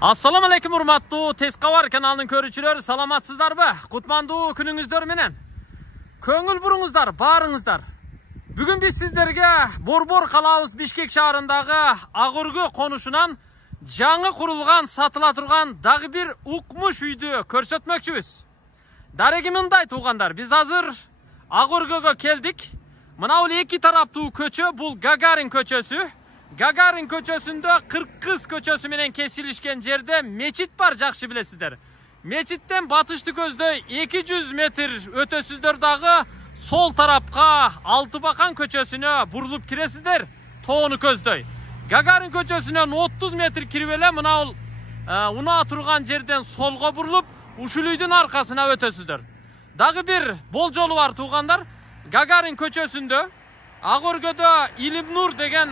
Assalamu alaykum hurmatli Tezqavar kanalının körücüleri, salamatsızlar mı? Kutmandu gününgüzler menen. Köngül burunuzlar, barыңыздар. Bugün biz sizlerge Borbor kalabız Bişkek şaharındağı Ağırgı konuşunan жаңы kurulgan, satıla turgan dağı bir ukmuş üydü körsetmekçiyiz. Daregi tuğanlar, biz hazır Ağırgı'ga keldik. Mınavul iki taraptуу köçö, bul Gagarin köçösü. Gagarin köçösünde Kırkız köçösü menen kesilişken jerde meçit var, jakşı bilesizler. Meçitten batıştı көздөй 200 metr ötösüzдөр dağı sol tarapka Altıbakan köçösüne burulup kiresizler, toğunu көздөй. Gagarin köçösünen 30 metr kiribele mınavul una turgan жерден solga burulup uşuluydun arkasına ötösüzдөр. Dağı bir bol jolu var tuğanlar. Gagarin köçösünde Ağırgö'de İlim Nur degen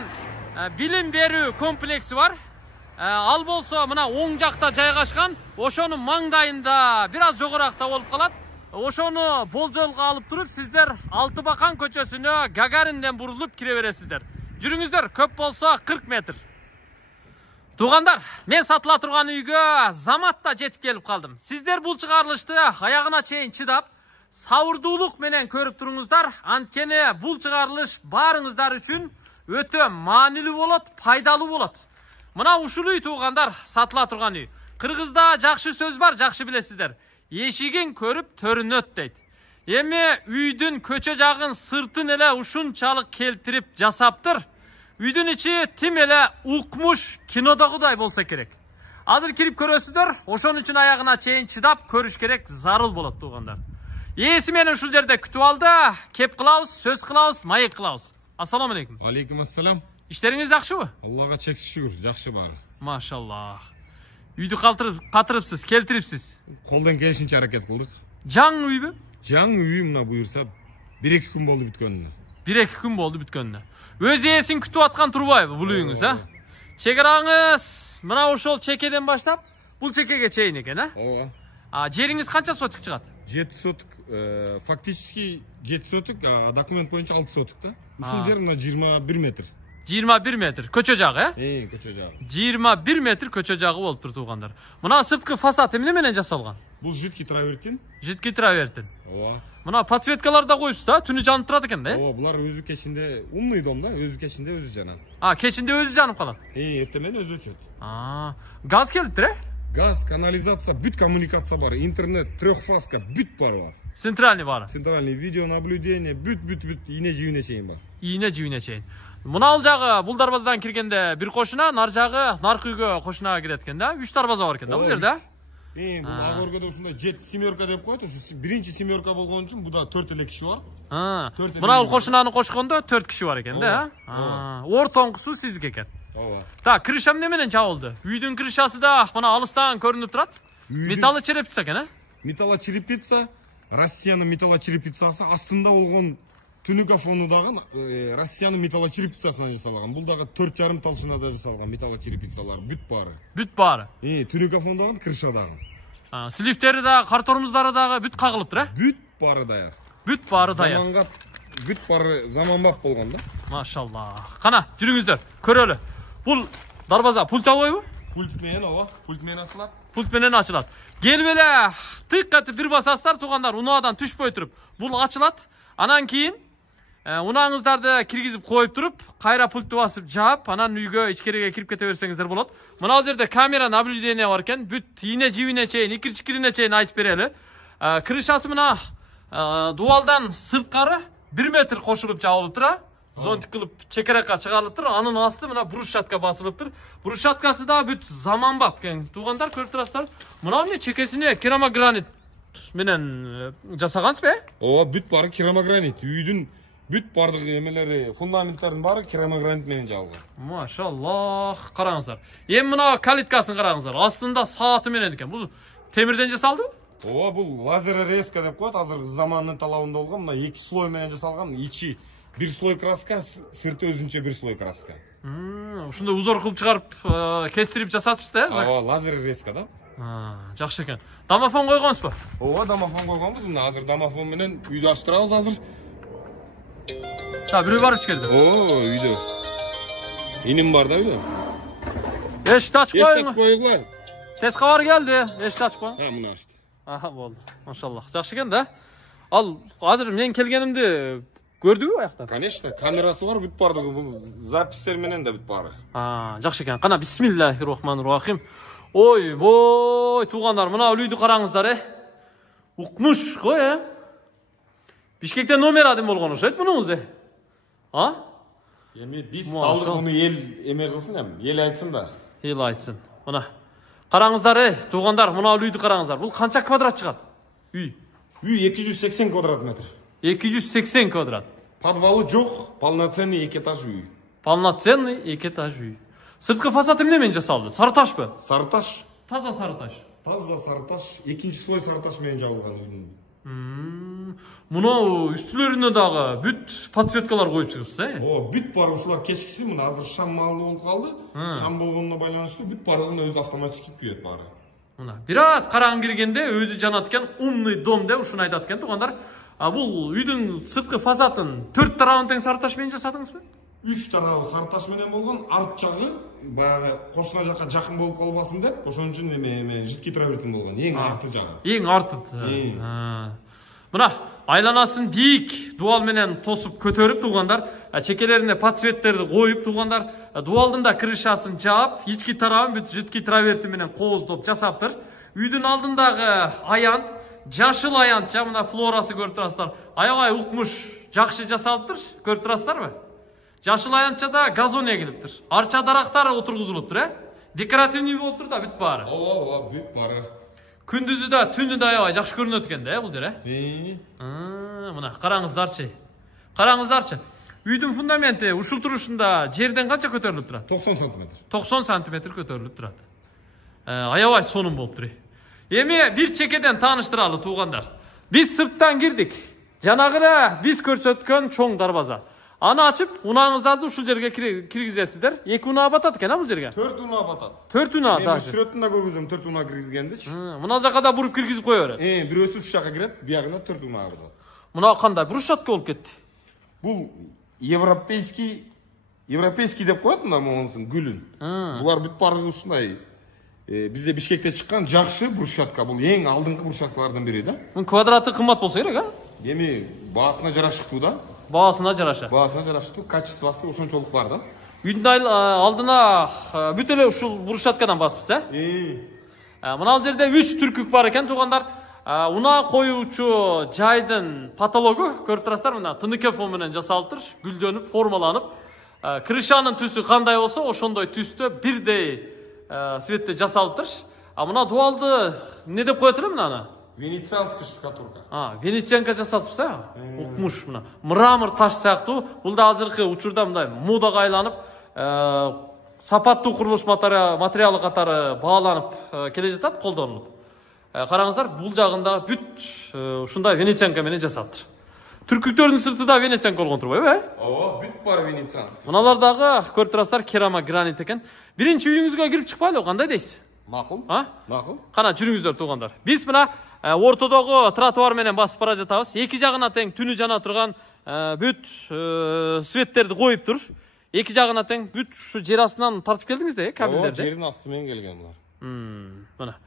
bilim berүү kompleksi var. Al bolsa mına oң jakta жайгашкан, ошонун маңдайында biraz жогоракта болуп калат. Ошону болжолго алып туруп сиздер Altıbakan көчөсүнө Gagariнден бурулуп кире бересиздер. Жүрүңүздөр, көп болсо 40 метр. Туғандар, мен сатыла турган үйгө заматта жетип келип калдым. Сиздер бул чыгарылышты аягына чейин чыдап, сабырдуулук менен көрүп туруңуздар. Анткени бул чыгарылыш баарыңыздар үчүн өтө маанилүү болот, пайдалуу болот. Мына ушул үй туғандар, сатыла турган үй. Кыргызда жакшы сөз бар, жакшы билесиздер. Эшигин көрүп төрүнөт дейт. Эми үйдүн көчө жагын, сыртын эле ушунчалык келтирип жасаптыр. Үйдүн ичи тим эле укмуш кинодогудай болсо керек. Азыр кирип көрөсүздөр, ошон үчүн аягына чейин чыдап көрүш керек, зарыл болот туғандар. Ээси мени ушул жерде күтүп алды. Кеп кылабыз, сөз кылабыз, майык кылабыз. Ассаламу алейкум. Алейкум ассалам. İşleriniz жакшыбы? Аллага чексиз шүгүр, жакшы баары. Машаллах. Үйдү катырыпсыз, келтирипсиз. Колдон келишинче аракет кылдык. Жаңы үйбү? Жаңы үй мына буюрса 1-2 күн болду бүткөнүнө. 1-2 күн болду бүткөнүнө. Өз ээсин күтүп аткан турбайбы бул үйүңүз, а? Чекараңыз мына ошол чекеден баштап бул чекеге чейин экен, а? Ооба. Жериңиз канча сотик чыгат? 7 сотик, фактически 7 сотик, а документ боюнча 6 сотик да. Ушул жер мына 21 метр. 21 metr көчө жагы, э? Көчө жагы. 21 metr көчө жагы болуп тур тугандар. Мына сырткы фасад эмне менен жасалган? Бул жидкий травертин. Жидкий травертин. Ооба. Мына подсветкалар да коюпсуз да, түнү жанып турат экен да, э? Ооба, булар өзү кечинде умный дом да, өзү кечинде өзү жанат. Кечинде өзү жанып калат. Эртең менен өзү өчөт. Газ келиптир, э? Газ, канализация, бүт коммуникация бар, интернет, трехфазка, бүт бар. Центральный бар. Центральный видеонаблюдение, бүт ийне жибине чейин бар. Ийне жибине чейин. Мына ал жагы бул дарбазадан киргенде бир кошуна, нар жагы наркы үйгө кошуна кирет экен да. 3 дарбаза бар экен да бул жерде. Бул Ağırgı'da ушундай 7-семерка деп коет. Ушу биринчи семерка болгон үчүн буда 4 эле киши бар. Мына ал кошунаны кошкондо 4 киши бар экен да. Ортоңкусу сиздики экен. Ооба. Так, крыша эмне менен жабылды? Үйдүн крышасы да мына алыстан көрүнүп турат. Металлочерепица экен, э? Металлочерепица, Россиянын металлочерепицасы астында болгон түнүкө фону дагы Россиянын металлочерепицасынан жасалган. Бул дагы 4,5 талшынада жасалган металлочерепицалар бүт баары. Бүт баары. Түнүкө фону дагы, крыша дагы. Сливтери да, картормуздары дагы бүт кагылыптыр, э? Бүт баары даяр. Бүт баары даяр. Заманга бүт баары заманбап болгон да. Машаллах. Кана, жүрүңүздөр, көрөлү. Бул дарбаза пультовойбу? Пульт менен, ооба, пульт менен ачылат. Пульт менен ачылат. Келип эле тык этип бир басасыздар тугандар, унаадан түшпөй туруп, бул ачылат. Анан кийин унааңыздарды киргизип коюп туруп, кайра пультты басып жаап, анан үйгө ичкериге кирип кете берсеңиздер болот. Мына ал жерде камера наблюдение бар экен, бүт ийне жибине чейин, икир-чикирине чейин айтып берели. Крышасы мына дубалдан сырткары 1 метр кошулуп жабылып тура. Зонтик кылып чекерекка чыгарылып тур, анын асты мына брусчатка басылып тур. Брусчаткасы да бүт заманбап экен. Тугандар көрүп турасыздар. Мына эмне чекесине керамогранит менен жасагансызбы? Ооба, бүт баары керамогранит. Үйдүн бүт бардык эмелери, фундаменттардын баары керамогранит менен жабылган. Машаллах, караңыздар. Эми мына калиткасын караңыздар. Астында сааты менен экен. Бул темирден жасалдыбы? Ооба, бул лазер резка деп коет. Азыркы замандын талабында болгон, мына 2 слой менен жасалган. Ичи 1 слой краска, сырты өзүнчө 1 слой краска. Ушундай узор кылып чыгарып, кестирип жасатыпсыз да? Ооба, лазер резка да. Жакшы экен. Домофон койгонсузбу? Ооба, домофон койгонбуз. Мына азыр домофон менен үйдү ачтырабыз азыр. Бирөө барып чыкерди. Үйдө. Иним бар да үйдө. Эшикти ачып коюңуз. Tez kavar geldi. Eşit açma. Ha, bunu açtı. Aha oldu. Maşallah. Жақсы екен да. Al hazır men kelgenimdi gördü mü ayaktan? Конечно, kamerası var büt bardı. Bu zapisler menen de büt bары. Ha, жақсы екен. Қана Bismillahirrahmanirrahim. Oy, boy, туғандар, мына үйді қараңыздар, Укмуш ғой, Бишкектен номер адам болған ұшайды мұныңыз, А? Biz saldık bunu el emek kılsın hem, el айтсын да. Ел айтсын. Мына. Қараңыздар, туғандар, мына үйді қараңыздар. Бұл қанша квадрат шығады? Үй. Үй 280 квадрат метр. 280 квадрат. Подвалы жоқ, полноценный екі этаж үй. Полноценный екі этаж үй. Сыртқы фасады немен жасалды? Сары таш па? Сары таш. Таза сары таш. Таза сары таш. Екінші слой сары таш менен жабылған үйдің. Мынау үстілеріне дағы бүт подсветкалар қойып шығыпсыз, О, бүт бар ушулар кешкісі, мына азыр шам малы болып қалды. Шам болғанына байланышты бүт барлығына өзі автоматически күйет бары. Мына бираз қараң кіргенде өзі жанаткен умный дом деп ушуну айтаткен туғандар. Бұл үйдің сыртқы фасатын 4 тарабын тең сары ташмен жасадыңыз ба? 3 тарабы сары таш менен болған, арт жағы баягы кошуна жакка жакын болуп калбасын деп, ошон үчүн эме жидкий травертин болгон, эң арты жагы. Эң арты. Мына айланасын бийик дуал менен тосуп көтөрүп туғандар, чекелерине подсветтерди коюп туғандар, дуалдын да крышасын жаап, ички тарабын бүт жидкий траверти менен кооздоп жасаптыр. Үйдүн алдындагы аянт, жашыл аянт, мына флорасы көрүп турасыздар. Аябай укмуш, жакшы жасалыптыр, көрүп турасыздарбы? Жашыл аянтчада газон эгилиптир. Арча дарактар отургузулуптур, Декоративный болуп тур да бүт баары. Ооба, бүт баары. Күндүзү да, түнү да аябай жакшы көрүнөт экен да, бул жер, Мына караңыздарчы. Караңыздарчы. Үйдүн фундаменти ушул турушунда жерден канча көтөрүлүп турат? 90 см. 90 см көтөрүлүп турат. Аябай сонун болуп тур. Эми бир чекеден тааныштыралы туугандар. Биз сырттан кирдик. Жанагы эле биз көрсөткөн чоң дарбаза. Аны ачып, унаңыздарды ушул жерге киргизесиздер. 2 унаа батат экен, бул жерге? 4 унаа батат. 4 унаа да. Мен сүрөтүндө көргүзөм 4 унаа киргизгендичи. Мына жака да буруп киргизип кое берет. Бирөөсү ушул жака кирет, биягына 4 унаа батат. Мына кандай брусчатка болуп кетти. Бул европейский деп коет мына монусун гүлүн. Булар бүт баары ушундай. Бизде Бишкекте чыккан жакшы брусчатка, бул эң алдыңкы брусчаткалардан бири да. Мун квадраты кымбат болсо керек, Эми баасына жарашыктуу да. Баасына жараша. Баасына жараштуу, качествосы ошончолук бар да. Үйдүн алдына бүт эле ушул брусчаткадан басыпсыз, Мына жерде 3 түркүк бар экен туугандар. Унаа коюучу жайдын патологу көрүп турасыздар, мына ТНК менен жасалыптыр, гүлдөнүп, формаланып. Крышанын түсү кандай болсо, ошондой түстө бирдей светте жасалыптыр. Мына дуалды не деп коет эле мынаны? Венецианский штукатурка. Венецианка жасатыпсыз, укмуш мына. Мрамор таш сыяктуу. Бул да азыркы учурда мындай модага айланып, сапаттуу курулуш материалы катары бааланып келе жатат, колдонулуп. Караңыздар, бул жагында бүт ушундай венецианка менен жасалыптыр. Түркүктөрдүн сырты да венецианка болгон турбайбы, Ооба, бүт бар венецианский. Мыналар дагы көрүп турасыздар, керамогранит экен. Биринчи үйүңүзгө кирип чыкпайлы, кандай дейсиз? Макул. Макул. Кана жүрүңүздөр туугандар. Биз мына ортодогу тротуар менен басып бара жатабыз. Эки жагына тең түнү жана турган бүт светтерди коюп тур. Эки жагына тең бүт ушу жер астынан тартып келдиңиз да, кабелдерди. Жердин асты менен келген булар. Мына.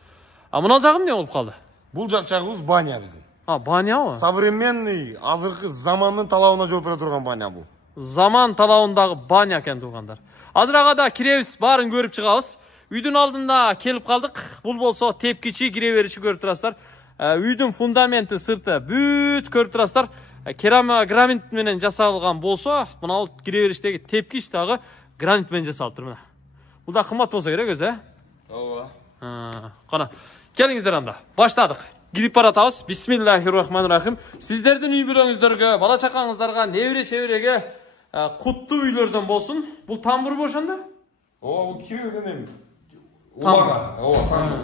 Мына жагы эмне болуп калды? Бул жагыбыз баня биздин. Банябы? Современный, азыркы замандын талабына жооп бере турган баня бул. Заман талабындагы баня экен туугандар. Азыр ага да киребиз, баарын көрүп чыгабыз. Үйдүн алдында келип калдык. Бул болсо тепкичи кире бериши көрүп турасыздар. Үйдүн фундаменти, сырты бүт көрүп турасыздар. Керамогранит менен жасалган болсо, мына кире бериштеги тепкич дагы гранит менен жасалыптыр мына. Бул да кымбат болсо керек өзү, Ооба. Кана, келиңиздер анда. Баштадык. Кирип баратабыз. Бисмиллахиррахманиррахим. Сиздердин үй бүлөңүздөргө, бала чакаңыздарга, небере-чебереге куттуу үйлөрдөн болсун. Бул тамбур ошондо? Бул кирген улага. Тамбур.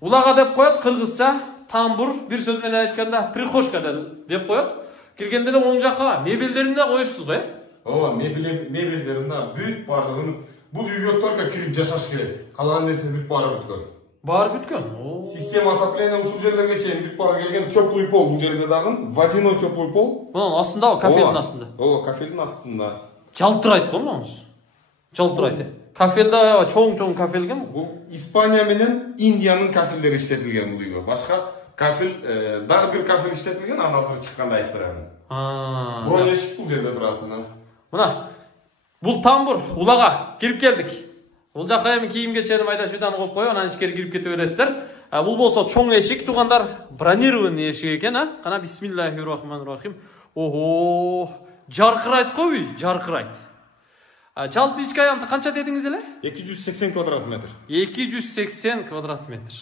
Улага деп коет кыргызча. Тамбур, бир сөз менен айтканда, прихожка деп коет. Киргенде эле оң жакка мебелдерин да коюпсуз го, мебелдерин да бүт баардыгын бул үйгө только кирип жашаш керек. Калган нерсе бүт баары бүткөн. Баары бүткөн. Система отопления ушул жерлерге чейин бүт баары келген. Теплый пол бул жерде дагы, водяной теплый пол. Мунун астында, кафелдин астында. Кафелдин астында. Жалтырайт го мунуңуз. Жалтырайт. Кафелде чоң кафелген. Бул Испания менен Индиянын кафелдери иштетилген бул үйгө. Башка кафел, дагы бир кафел иштетилген, аны азыр чыкканда айтып берем. Бул эшик бул жерде турат мына. Мына бул тамбур, улага кирип келдик. Бул жака эми кийимге чейин майда шуйдан коюп коюп, анан ичкери кирип кете бересиздер. Бул болсо чоң эшик, туугандар, бронированный эшик экен, а? Кана бисмиллахир-рахманир-рахим. Ого, жаркырайт го үй, жаркырайт. Жалпы ички аянты канча дедиңиз эле? 280 квадрат метр. 280 квадрат метр.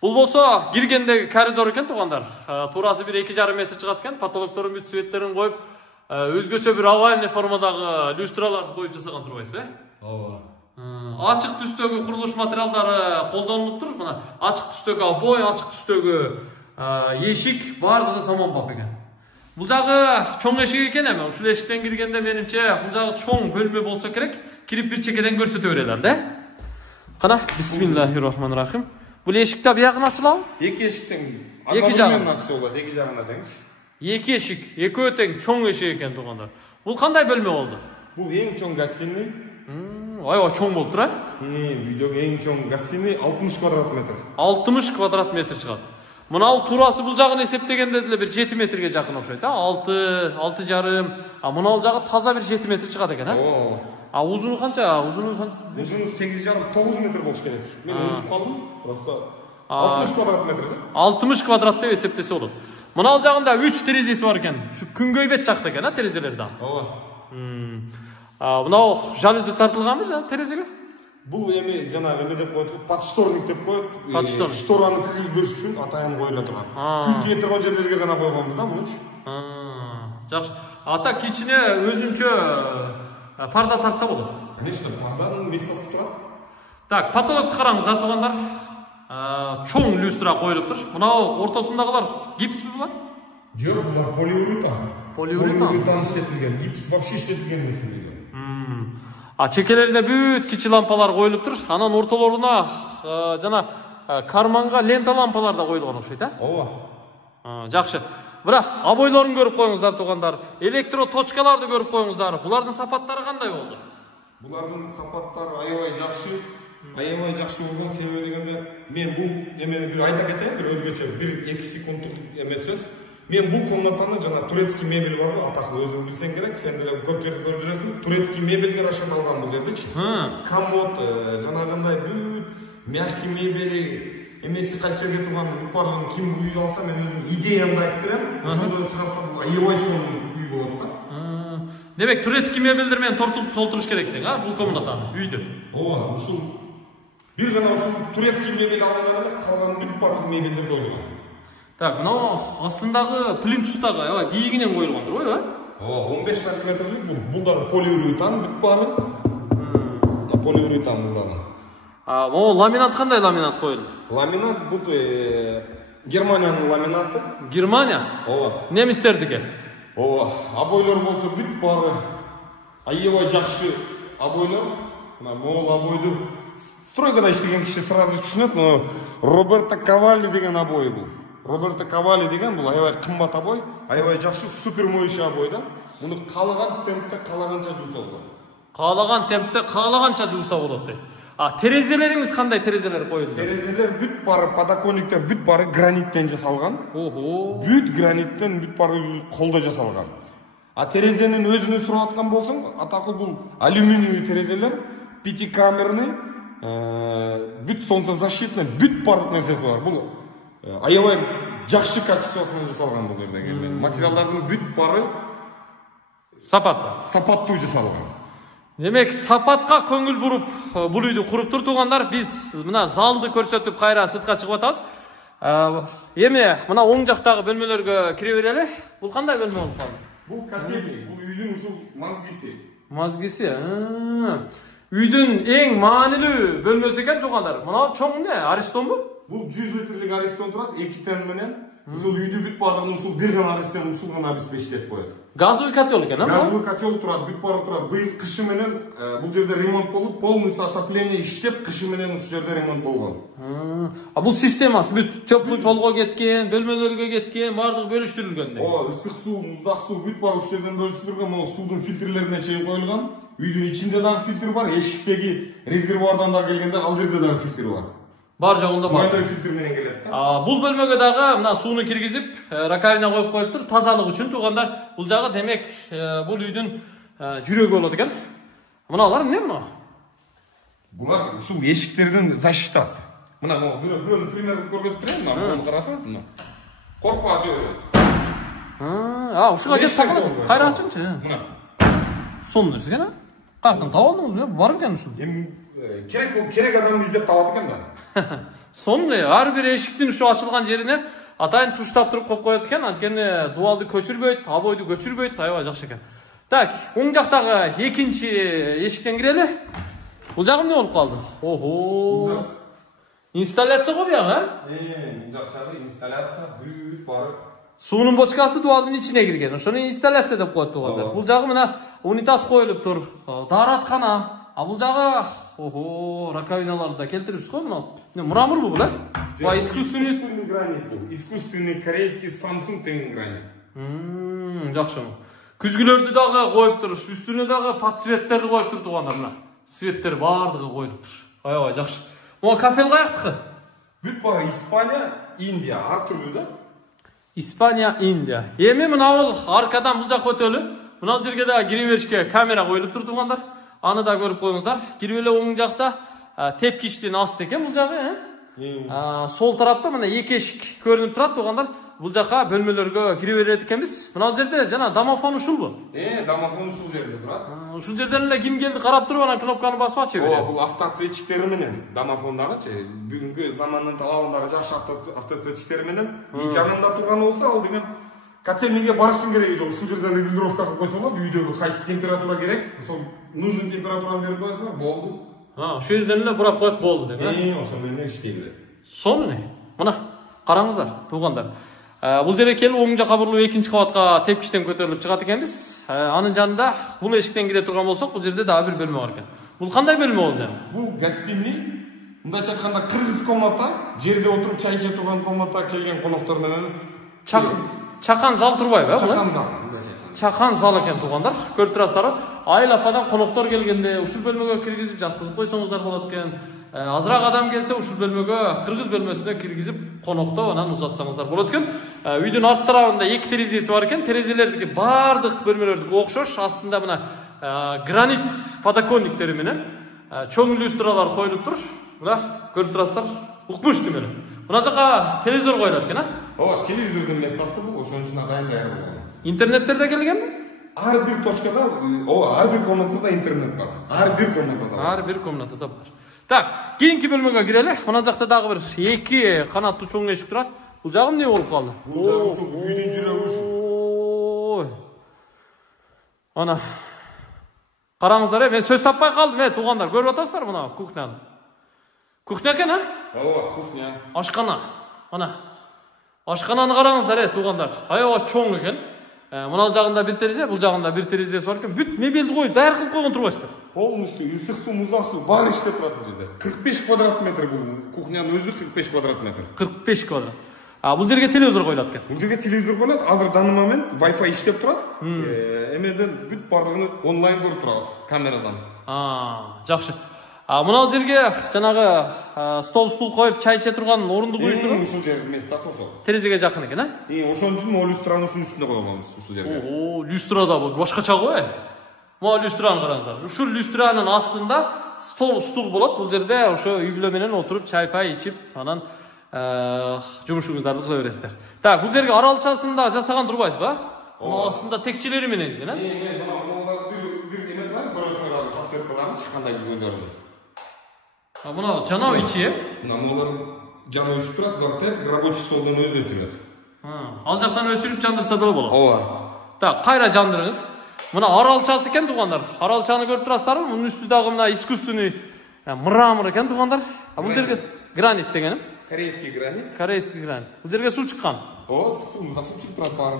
Бул болсо киргенде коридор экен, туугандар. Туурасы 1-2,5 метр чыгат экен. Потолокторун бүт светтерин коюп, өзгөчө бир овальный формадагы люстраларды коюп жасаган турбайсызбы? Ооба. Ачык түстөгү курулуш материалдары колдонулуптур. Мына ачык түстөгү обой, ачык түстөгү эшик бардыгы саманбап экен. Бул жагы чоң эшик экен эми. Ушул эшиктен киргенде менимче бул жагы чоң бөлмө болсо керек. Кирип бир чекеден көрсөтө берелер да. Кана бисмиллахир-рахманир-рахим. Бул эшикте биягын ачылабы? Эки эшиктен эки жагынан ачса болот, эки жагына теңиш. Эки эшик, экөө тең чоң эшик экен, туугандар. Бул кандай бөлмө болду? Бул эң чоң гостиный. Аябай чоң болуп тур, Үйдөгү эң чоң гостиный 60 квадрат метр. 60 квадрат метр чыгат. Мынау турасы бул жагын эсептегенде деле бир 7 метрге жакын окшойт, 6,5. Мынау жагы таза бир 7 метр чыгат экен, узуну канча? Узуну 8,5-9 метр болуш керек. Мен унутуп калдым. Просто 60 квадрат метр да? 60 квадрат деп эсептесе болот. Мынау жагында 3 терезеси бар экен. Ушу күнгөй бет жакта экен, терезелерден. Мынау жалюзи тартылганбы терезеге? Бул эми жанагы эме деп коет, подшторник деп коет. Подшторник. Штораны күйгүзбөш үчүн атайын коюла турган. Күн тие турган жерлерге гана койгонбуз да мунуч. Жакшы. Ата кичине өзүнчө парда тартса болот. Конечно, парданын местосы турат. Так, потолокты караңыз да, туугандар. Чоң люстра коюлуптур. Мынау ортосундагылар гипсби булар? Жок, булар полиуретан. Полиуретан иштетилген, гипс вообще иштетилген эмес. Чекелерине бүт кичи лампалар коюлуптур. Анан ортолоруна жана карманга лента лампалар да коюлган окшойт, Ооба. Жакшы. Бирок обойлорун көрүп коюңуздар, туугандар. Электро точкаларды көрүп коюңуздар. Булардын сапаттары кандай болду? Булардын сапаттары аябай жакшы. Аябай жакшы болгон себеби дегенде, мен бул эмени бир айта кетейин, бир өзгөчө 1-2 секунддук эмес сөз. Мен бул комнатаны жана турецкий мебель бар го, атаклуу өзүң билсең керек, сен деле көп жерде көрүп жүрөсүң. Турецкий мебельге расчет алган бул жердечи. Комод, жанагындай бүт мягкий мебели, эмеси кайсы жерде турган бүт барлыгын ким бул үйдү алса, мен өзүм идеямды айтып берем. Ошондо чыгарса бул аябай сонун үй болот да. Демек, турецкий мебелдер менен толтуруш керек дең, бул комнатаны, үйдү. Ооба, ушул бир гана ушул турецкий мебель алынган эмес, калган бүт барлык мебелдер коюлган. Так, мына астындагы плинтустагы аябай бийигинен коюлгандыр го, 15 сантиметрлик бул дагы полиуретан бүт баары. Полиуретан бул дагы. Могу ламинат кандай ламинат коюлду? Ламинат бул Германиянын ламинаты. Германия? Ооба. Немистердики? Ооба. Обойлор болсо бүт баары аябай жакшы обойлор. Мына могул обойду стройкада иштеген киши сразу түшүнөт, но Роберто Кавалли деген обой бул. Роберто Кавалли деген бул аябай кымбат обой, аябай жакшы супер моющий обой да. Муну каалаган темпте каалаганча жууса болот. Каалаган темпте каалаганча жууса болот дейт. Терезелериңиз кандай терезелер коюлду? Терезелер бүт баары подоконниктен бүт баары граниттен жасалган. Бүт граниттен бүт баары колдо жасалган. Терезенин өзүнү сурап аткан болсоң, атакы бул алюминиевый терезелер, пятикамерный, бүт солнцезащитный, бүт баардык нерсеси бар. Бул аябай жакшы качествосунан жасалган бул жердеги материалдардын бүт баары сапаттуу жасалган. Демек, сапатка көңүл буруп бул үйдү куруп тургандар, биз мына залды көрсөтүп кайра сыртка чыгып атабыз. Эми мына оң жактагы бөлмөлөргө кире берели. Бул кандай бөлмө болуп калды? Бул котельный, бул үйдүн ушул мазгиси. Мазгиси. Үйдүн эң маанилүү бөлмөсү экен туугандар. Мына чоң эмне? Аристонбу? Бул 100 метрлик Аристон турат, 2 тем менен. Ушул үйдү бүт баардыгын ушул бир гана Аристон ушул гана обеспечить этип коет. Газовый котел екен, а? Газовый котел турат, бүт бары турат. Быйыл кышы менен бул жерде ремонт болуп, полностью отопление иштеп, кышы менен ушул жерде ремонт болгон. А бул системасы бүт теплый полго кеткен, бөлмөлөргө кеткен, бардыгы бөлүштүрүлгөн. Ысык суу, муздак суу бүт бары ушул жерден бөлүштүрүлгөн. Могу суудун фильтрлерине чейин коюлган. Үйдүн ичинде дагы фильтр бар, эшиктеги резервуардан да келгенде ал жерде дагы фильтр бар. Бар жагында бар. Мындай фильтр менен келет да. Бул бөлмөгө дагы мына сууну киргизип, раковина коюп коюптур, тазалык үчүн туугандар. Бул жагы демек бул үйдүн жүрөгү болот экен. Мыналар эмне мына? Булар ушул эшиктердин защитасы. Мына бирөөнү пример көргөзүп берейин, мына карасаң, мына. Коркпой ача беребиз. Ушуга деп такалат. Кайра ачыңчы. Мына. Сонун нерсе экен, а? Каяктан таап алдыңыз, бар экен ушул. Керек адам издеп табат экен да. Сонун ар бир эшиктин ушу ачылган жерине атайын туштап туруп коюп коет экен, анткени дуалды көчүрбөйт, абойду көчүрбөйт, аябай жакшы экен. Так, оң жактагы экинчи эшиктен кирели. Бул жагы эмне болуп калды? Охо. Инсталляция го буяк, а? Бул жагы инсталляция, бүт бары. Суунун бочкасы дуалдын ичине кирген. Ошону инсталляция деп коет туугандар. Бул жагы мына унитаз коюлуп тур, даараткана. А бул жагы раковиналарды да келтирипсиз го мына. Мрамор бул, а? Бул искусственный гранит бул. Искусственный корейский Samsung деген гранит. Жакшы. Күзгүлөрдү дагы коюп тур, үстүнө дагы подсветтерди коюп тур туугандар мына. Светтер бардыгы коюлуп тур. Аябай жакшы. Могу кафел каяктыкы? Бүт бары Испания, Индия ар түрлүү да. Испания, Индия. Эми мына бул аркадан бул жак өтөлү. Мына жерге дагы кире беришке камера коюлуп тур туугандар. Аны да көрүп коюңуздар. Кирип эле оң жакта тепкичтин асты экен бул жагы, сол тарапта мына эки эшик көрүнүп турат туугандар. Бул жака бөлмөлөргө кире берет экенбиз. Мына жерде жана домофон ушулбу? Домофон ушул жерде турат. Ушул жерден эле ким келди карап туруп анан кнопканы басып ача берет. Бул автоответчиктери менен домофондагычы бүгүнкү замандын талабындагы жакшы автоответчиктери менен жанында турган болсо ал деген котельныйге барыштын кереги жок. Ушул жерден регулировка кылып койсоң болот. Үйдөгү кайсы температура керек, ошол нужный температураны берип коесуңар, болду. Ошол жерден эле бурап коет болду деп, ошондой эле иштей берет. Сонун. Мына караңыздар туугандар. Бул жерге келип оң жака бурулуп экинчи кабатка тепкичтен көтөрүлүп чыгат экенбиз. Анын жанында бул эшиктен кире турган болсок, бул жерде дагы бир бөлмө бар экен. Бул кандай бөлмө болду? Бул гостиный. Мындайча айтканда кыргыз комната, жерде отуруп чай иче турган комната, келген коноктор менен чакан зал турбайбы, а? Чакан зал. Чакан зал экен туугандар. Көрүп турасыздарбы? Айыл ападан коноктор келгенде ушул бөлмөгө киргизип жаткызып койсоңуздар болот экен. Азыраак адам келсе ушул бөлмөгө кыргыз бөлмөсүнө киргизип коноктоп анан узатсаңыздар болот экен. Үйдүн арт тарабында эки терезеси бар экен. Терезелердики бардык бөлмөлөрдүкү окшош. Астында мына гранит подоконниктери менен чоң люстралар коюлуп тур. Мына көрүп турасыздар. Укмуш демеле. Мына жака телевизор коюлат экен, а? Телевизордун местасы бул, ошон үчүн дайын болгон. Интернеттерде келгенби? Ар бир точкада, ар бир комнатада интернет бар. Ар бир комнатада бар. Так, кийинки бөлмөгө кирели. Мына жакта дагы бир эки канаттуу чоң эшик турат. Бул жагы эмне болуп калды? Бул жагы ушул үйдүн жүрөгү ушул. Ана караңыздар, мен сөз таппай калдым, туугандар. Көрүп атасыздар мына кухняны. Кухня экен, а? Кухня. Ашкана. Ана. Ашкананы караңыздар, туугандар. Аябай чоң экен. Мына жагында бир терезе, бул жагында бир терезеси бар экен. Бүт мебелди коюп, даяр кылып койгон турбайсыздар. Полностью ысык суу, муздак суу баары иштеп турат бул жерде. 45 квадрат метр бул. Кухнянын өзү 45 квадрат метр. 45 квадрат. Бул жерге телевизор коюлат экен. Бул жерге телевизор коюлат. Азыр данный момент Wi-Fi иштеп турат. Эмеден бүт бардыгын онлайн көрүп турабыз камерадан. Жакшы. Мына жерге жанагы стол стул коюп чай иче турган орундук уюштуруп. Ушул жердин местасы ошол. Терезеге жакын экен, а? Ошон үчүн могу люстраны ушунун үстүнө койгонбуз ушул жерге. Люстра да башкача го, Могу люстраны караңыздар. Ушул люстранын астында стол стул болот. Бул жерде ошо үй бүлө менен отуруп чай пай ичип, анан жумушуңуздарды кыла бересиздер. Так, бул жерге аралчасында жасаган турбайсызбы? Мына астында текчелери менен экен, а? Бир эме бар, көрөсүңөр подсветкаларын чыккандай күйгөндөрүн. Мына жанабы ичи, Мына молар жана өчүп турат, бар тек рабочий столдун өзү өчүрөт. Ал жактан өчүрүп жандырса да болот. Так, кайра жандырыңыз. Мына аралчасы экен туугандар. Аралчаны көрүп турасыздарбы? Мунун үстү дагы мына искусственный мрамор экен туугандар. Бул жерге гранит дегеним. Корейский гранит. Корейский гранит. Бул жерге суу чыккан. Сууда суу чыгып турат баары.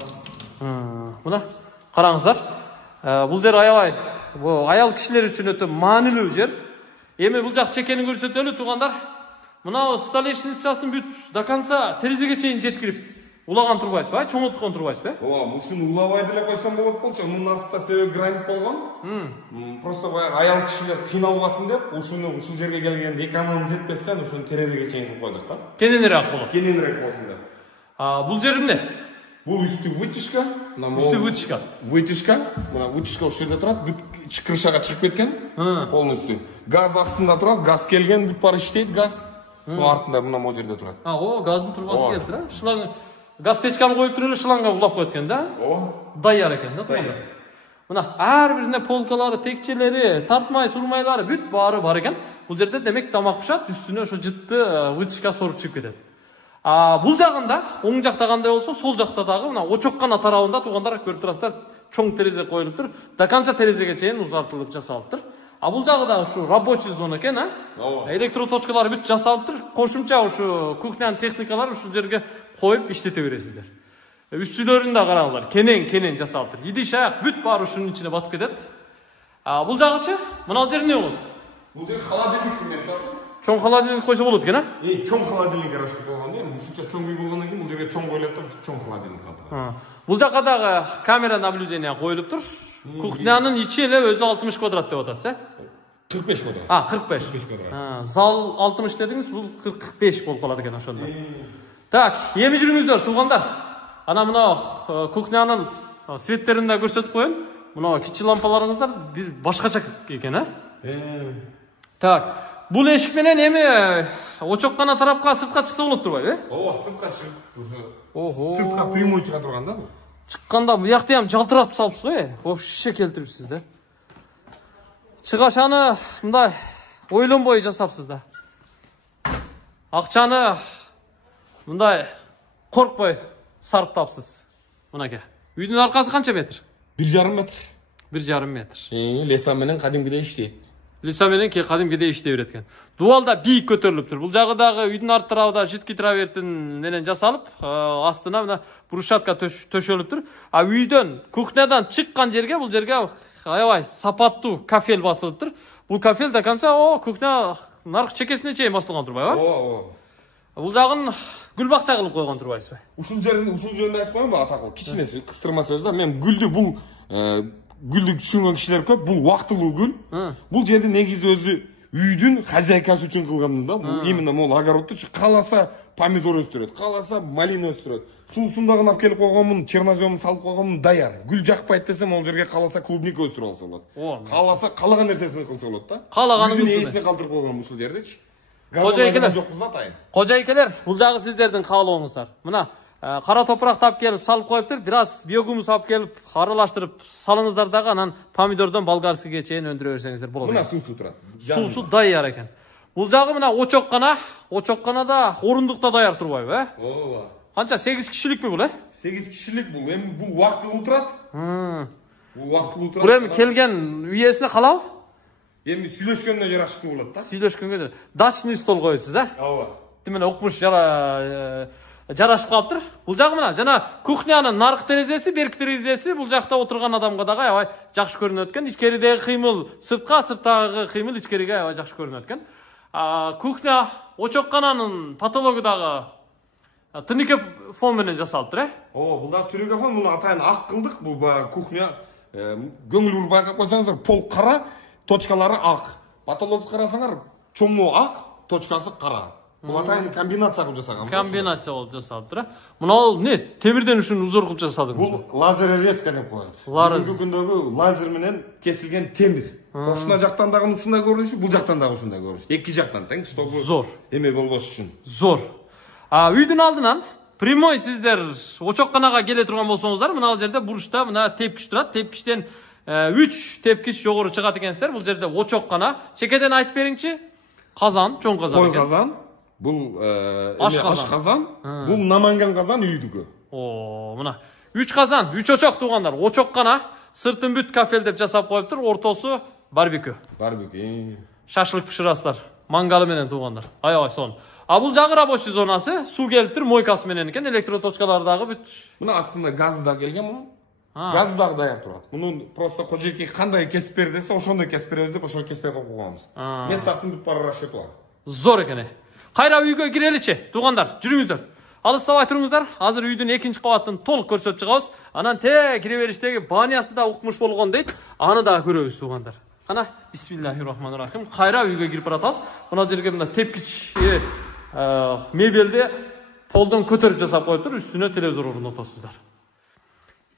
Мына Караңыздар. Бул жер аябай аял кишилер үчүн өтө маанилүү жер. Эми бул жак чекени көрсөтөлү туугандар. Мына столешницасын бүт до конца терезеге чейин жеткирип улаган турбайсызбы? Чоңоткон турбайсызбы? Ооба, мушуну улабай деле койсом болот болчу. Мунун астында себеби гранит болгон. Просто баягы аял кишилер кыйналбасын деп, ушул жерге келгенде эконом жетпестен ушуну терезеге чейин кылып койдук да. Кененирээк болот. Кененирээк болсун деп. Бул жер эмне? Бул үстү вытяжка. Үстү вытяжка. Вытяжка. Мына вытяжка ушул жерде турат, бүт крышага чыгып кеткен. Полностью. Газ астында турат, газ келген, бүт баары иштейт, газ. Артында мына могу жерде турат. Газдын турбасы келиптир, а? Шланг газ печканы коюп туруп эле шлангга улап коет экен да? Даяр экен да, туугандар. Мына ар бирине полкалары, текчелери, тартмай, сурмайлары бүт баары бар экен. Бул жерде демек тамак пышат, үстүнө ошо жытты вытяжка соруп чыгып кетет. Бул жагында, оң жакта кандай болсо, сол жакта дагы мына очоккана тарабында туугандар көрүп турасыздар, чоң терезе коюлуптур. До конца терезеге чейин узартылып жасалыптыр. Бул жагы да ушу рабочий зона экен, электроточкалар бүт жасалыптыр. Кошумча ушу кухнянын техникалары ушул жерге коюп иштете бересиздер. Үстүлөрүн да караңыздар, кенен жасалыптыр. Идиш аяк бүт баары ушунун ичине батып кетет. Бул жагычы, мына жер эмне болот? Бул жер холодильник местасы. Чоң холодильник койсо болот экен, а? Чоң холодильник рашып болгон да, ушунча чоң үй болгондон кийин бул жерге чоң коюлат да, чоң холодильник калтырат. Бул жакка дагы камера наблюдения коюлуптур. Кухнянын ичи эле өзү 60 квадрат деп атасыз, 45 квадрат. 45 квадрат. Зал 60 дедиңиз, бул 45 болуп калат экен ошондо. Так, эми жүрүңүздөр туугандар. Ана мына кухнянын светтерин да көрсөтүп коеюн. Мына кичи лампаларыңыздар бир башкача экен, а? Так, бул эшик менен эми очоккана тарапка сыртка чыкса болот турбайбы? Ооба, сыртка чыгып, сыртка прямой чыга турган да бул. Чыкканда буякты ham жалтыратып салыпсыз го, вообще келтирипсиз да. Чыгашаны мындай ойлонбой жасапсыз да. Акчаны мындай коркпой сарптапсыз. Мынаке. Үйдүн аркасы канча метр? 1,5 метр. 1,5 метр. Леса менен кадимкидей иштейт. Леса менен кадимкидей иштей берет экен. Дубалда бийик көтөрүлүптүр. Бул жагы дагы үйдүн арт тарабында жидкий травертин менен жасалып, астына мына брусчатка төшөлүптүр. Үйдөн, кухнядан чыккан жерге бул жерге аябай сапаттуу кафель басылыптыр. Бул кафель до конца кухня наркы чекесине чейин басылган турбайбы? Ооба. Бул жагын гүл бакча кылып койгон турбайсызбы? Ушул жөнүндө айтып коеюнбу атакыл? Кичине кыстырма сөз да. Мен гүлдү бул гүлдү түшүнгөн кишилер көп. Бул убактылуу гүл. Бул жерди негизи өзү үйдүн хозяйкасы үчүн кылган да. Бул именно могул огородду кааласа помидор өстүрөт, кааласа малина өстүрөт. Суусундагын алып келип койгонмун, черноземин салып койгонмун, даяр. Гүл жакпайт десем, ал жерге кааласа клубника өстүрүп алса болот. Кааласа каалаган нерсесин кылса болот да. Каалаганын кылсын. Эсине калтырып койгон ушул жердечи. Кожойкелер, бул жагы сиздердин каалооңуздар. Мына кара топурак тап келип салып коюптур, бир аз биогумус алып келип аралаштырып салыңыздар дагы, анан помидордон болгарскийге чейин өндүрө берсеңиздер болот. Мына суусу турат. Суусу даяр экен. Бул жагы мына очокканада орундукта даяр турбайбы, Ооба. Канча 8 кишиликпи бул, 8 кишилик бул. Эми бул убактылуу турат. Бул убактылуу турат. Бул эми келген үй ээсине калабы? Эми сүйлөшкөнгө жараштуу болот да. Сүйлөшкөнгө дачный стол коюпсуз, Ооба. Демек укмуш жарашып калыптыр. Бул жагы мына жана кухнянын наркы терезеси, берки терезеси бул жакта отурган адамга дагы аябай жакшы көрүнөт экен. Ичкеридеги кыймыл сыртка, сырттагы кыймыл ичкериге аябай жакшы көрүнөт экен. Кухня очоккананын потологу дагы тыныке фон менен жасалыптыр, Бул дагы тыныке фон, муну атайын ак кылдык. Бул баягы кухня көңүл буруп байкап койсоңуздар, пол кара, точкалары ак. Потологду карасаңар, чоңу ак, точкасы кара. Бул атайын комбинация кылып жасаган. Комбинация болуп жасалыптыр. Мына не? Темирден ушун узор кылып жасадыңыз. Бул лазер резка деп коет. Бүгүнкү күндөгү лазер менен кесилген темир. Ушуна жактан дагы ушундай көрүнүшү, бул жактан дагы ушундай көрүнүшү. Эки жактан тең, чтобы зор эме болбош үчүн. Зор. Үйдүн алдынан прямой сиздер очокканага келе турган болсоңуздар, мына жерде бурчта мына тепкич турат. Тепкичтен 3 тепкич жогору чыгат экенсиздер. Бул жерде очоккана. Чекеден айтып бериңчи. Казан, чоң казан экен. Кой казан. Бул аш казан. Бул наманган казан үйдүкү. Мына 3 казан, 3 очок туугандар. Очоккана, сыртын бүт кафель деп жасап коюптур. Ортосу барбекю. Шашлык пышырасыздар. Мангалы менен туугандар. Аябай сон. Бул жагы рабочий зонасы, суу келиптир, мойкасы менен экен, электроточкалар дагы бүт. Мына астында газы да келген муну. Газы дагы даяр турат. Мунун просто кожойки кандай кесип бер десе, ошондой кесип беребиз деп ошол кеспей коюп койгонбуз. Местасын бүт бара расчет бар. Зор экен. Кайра үйгө киреличи, туугандар, жүрүңүздөр. Алыстабай туруңуздар. Азыр үйдүн экинчи кабатын толук көрсөтүп чыгабыз. Анан кире бериштеги банясы да укмуш болгон дейт. Аны да көрөбүз, туугандар. Кана, бисмиллахиррахманиррахим. Кайра үйгө кирип баратабыз. Мына жерге мына тепкич мебелди полдон көтөрүп жасап коюптур, үстүнө телевизор орнотосуздар.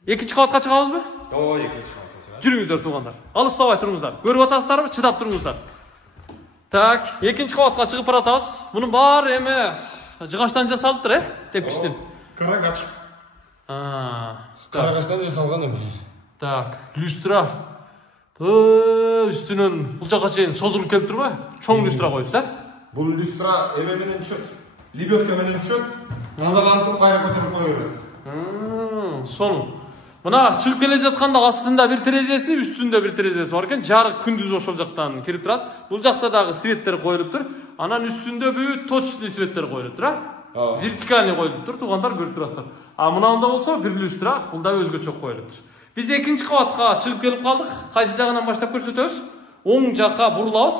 Экинчи кабатка чыгабызбы? Ооба, экинчи кабатка чыгабыз. Жүрүңүздөр, туугандар. Алыстабай туруңуздар. Көрүп атасыздарбы? Чыдап туруңуздар. Так, экинчи кабатка чыгып баратабыз. Мунун баары эме жыгачтан жасалыптыр, тепкичтен. Карагач. Карагачтан жасалган эме. Так, люстра. Үстүнөн бул жака чейин созулуп келип турбайбы? Чоң люстра коюпса. Бул люстра эме менен чөт. Лебедка менен чөт. Тазалантып кайра көтөрүп кое берет. Сону. Мына чыгып келе жатканда астында бир терезеси, үстүндө бир терезеси бар экен. Жарык күндүз ошол жактан кирип турат. Бул жакта дагы светтер коюлуптур. Анан үстүндө бүт точный светтер коюлуптур, вертикальный коюлуптур. Туугандар көрүп турасыздар. Мынанда болсо бир люстра, бул да өзгөчө коюлуптур. Биз экинчи кабатка чыгып келип калдык. Кайсы жагынан баштап көрсөтөбүз? Оң жакка бурулабыз.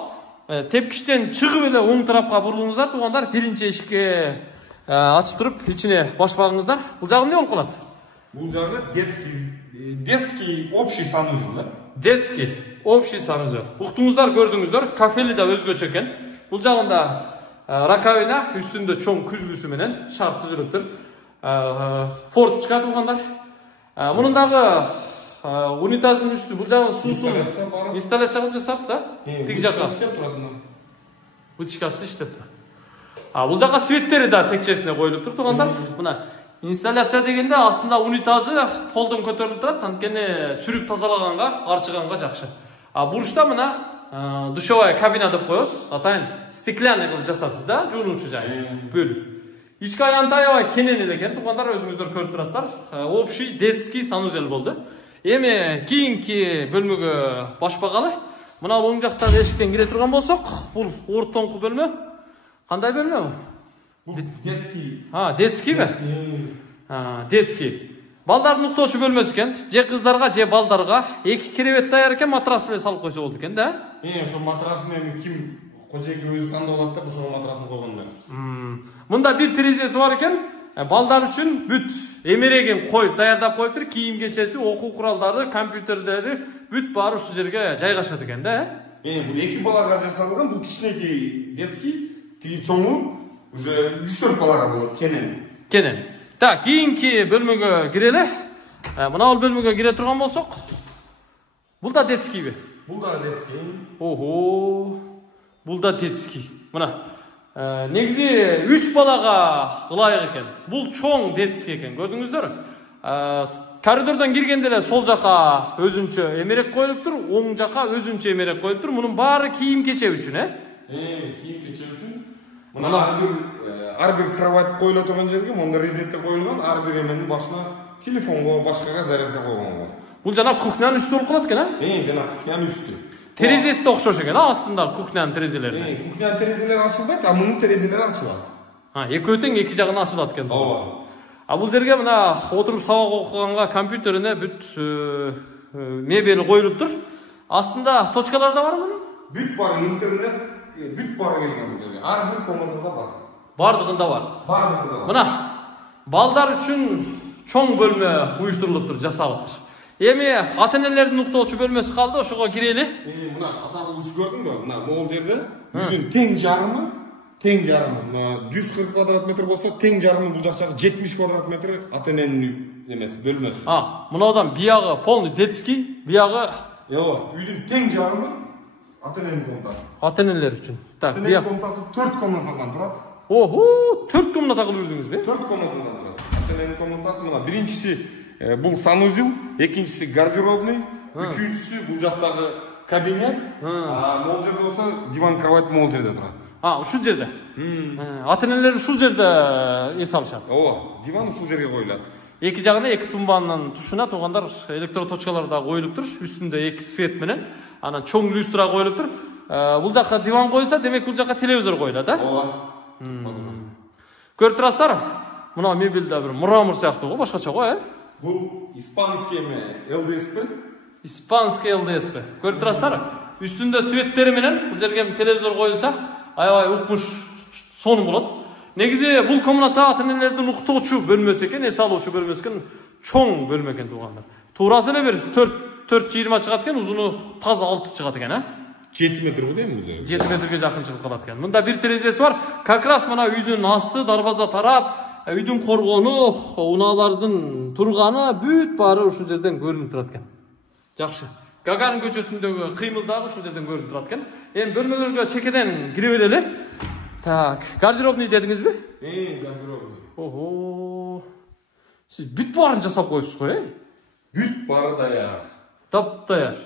Тепкичтен чыгып эле оң тарапка бурулуңуздар, туугандар. Биринчи эшикке ачып туруп, ичине башпагыңыздар. Бул жагы эмне болуп калат? Бул жагы детский общий санузел, да? Детский общий санузел. Уктуңуздар, көрдүңүздөр, кафели да өзгөчө экен. Бул жагында раковина, үстүндө чоң күзгүсү менен шарт түзүлүптүр. Форточка, туугандар. Мунун дагы унитаздын үстү, бул жагы суусун инсталляция кылып жасапсыз да? Тиги жакка. Вытяжкасы иштеп турат. Бул жакка светтери да текчесине коюлуптур, туугандар. Мына инсталляция дегенде астында унитазы полдон көтөрүлүп турат, анткени сүрүп тазалаганга, арчыганга жакшы. Бурчта мына душевая кабина деп коебуз. Атайын стеклянный кылып жасапсыз да, жуунуучу жай. Бөлүп. Ички аянты аябай кенен экен, туугандар, өзүңүздөр көрүп турасыздар. Общий детский санузел болду. Эми кийинки бөлмөгө башпагалы. Мына оң жактан эшиктен кире турган болсок, бул ортоңку бөлмө. Кандай бөлмө бул? Детский. Детскийби? Детский. Балдардын уктоочу бөлмөсү экен. Же кыздарга, же балдарга эки керебет даяр экен, матрас эле салып койсо болду экен да? Ошо матрасын эми ким кожойки өзү тандап алат деп ошол матрасын койгон эмеспиз. Мында бир терезеси бар экен. Балдар үчүн бүт эмерегин коюп, даярдап коюптур. Кийим кечеси, окуу куралдары, компьютерлери бүт баары ушул жерге жайгашат экен да? Бул эки балага жасалган, бул кичинекей детский, тиги чоңу уже 3-4 балага болот, кенен. Так, кийинки бөлмөгө кирели. Мына бул бөлмөгө кире турган болсок, бул да детскийби? Бул да детский. Бул да детский. Мына негизи 3 балага ылайык экен. Бул чоң детский экен, көрдүңүздөр. Коридордон киргенде эле сол жака өзүнчө эмерек коюлуптур, оң жака өзүнчө эмерек коюлуптур. Мунун баары кийим кече үчүн, кийим кече үчүн. Мына ар бир кровать коюла турган жерге монда резетка коюлган, ар бир эменин башына телефонго, башкага зарядка койгон бар. Бул жана кухнянын үстү болуп калат экен, жана кухнянын үстү. Терезеси да окшош экен, астында кухнянын терезелери. Кухнянын терезелери ачылбайт, мунун терезелери ачылат. Экөө тең эки жагынан ачылат экен. Бул жерге мына отуруп сабак окуганга компьютерине бүт мебели коюлуптур. Астында точкалар да барбы мунун? Бүт бар, интернет, бүт бар келген бул жерге. Ар бир комнатада бар. Бардыгында бар. Мына балдар үчүн чоң бөлмө уюштурулуптур, жасалыптыр. Эми ата-энелердин уктоочу бөлмөсү калды, ошого кирели. Мына аталган уш көрдүңбү? Мына могул жерде үйдүн тең жарымы, мына 140 квадрат метр болсо, тең жарымы бул жакча 70 квадрат метр ата-эненин эмес, бөлмөсү. Мынадан биягы полный детский, биягы үйдүн тең жарымы ата-эненин комнатасы. Ата-энелер үчүн. Так, ата-эненин комнатасы 4 комнатадан турат. 4 комната кылып жүрдүңүзбү? 4 комнатадан турат. Ата-эненин комнатасы мына биринчиси бул санузел, экинчиси гардеробный, үчүнчүсү бул жактагы кабинет, могул жерде болсо диван, кровать могул жерде турат. Ушул жерде. Ата-энелер ушул жерде эс алышат. Диван ушул жерге коюлат. Эки жагына эки тумбанын тушуна туугандар электроточкалар да коюлуптур. Үстүндө эки свет менен, анан чоң люстра коюлуптур. Бул жакка диван коюлса, демек бул жакка телевизор коюлат, Көрүп турасыздар? Мына мебел да бир мурамур сыяктуу го, башкача го, Бұл испанский ме, ЛДС пе? Испанский ЛДС пе. Көріп тұрасыздар? Үстінде светтері менен, бұл жерге телевизор қойылса, аябай укмуш соны болады. Негізі бұл комната ата-энелердин уктоочу бөлмөсү экен, эс алуучу бөлмөсү экен, чоң бөлмө экен туугандар. Туурасы эле бир 4-20 чыгат экен, узуну таза 6 чыгат экен, а? 7 метр bu değil mi üzeri? 7 metrге жакын чыгып калат экен. Мында бир терезеси бар. Как раз мына үйдүн асты, дарбаза тарап, үйдүн коргону, унаалардын турганы бүт баары ушул жерден көрүнүп турат экен. Жакшы. Гагарин көчөсүндөгү кыймыл дагы ушул жерден көрүнүп турат экен. Эми бөлмөлөргө чекеден кире берели. Так, гардеробный дедиңизби? Гардеробный. Ого. Сиз бүт баарын жасап коюпсуз го, Бүт баары даяр. Таптаяр.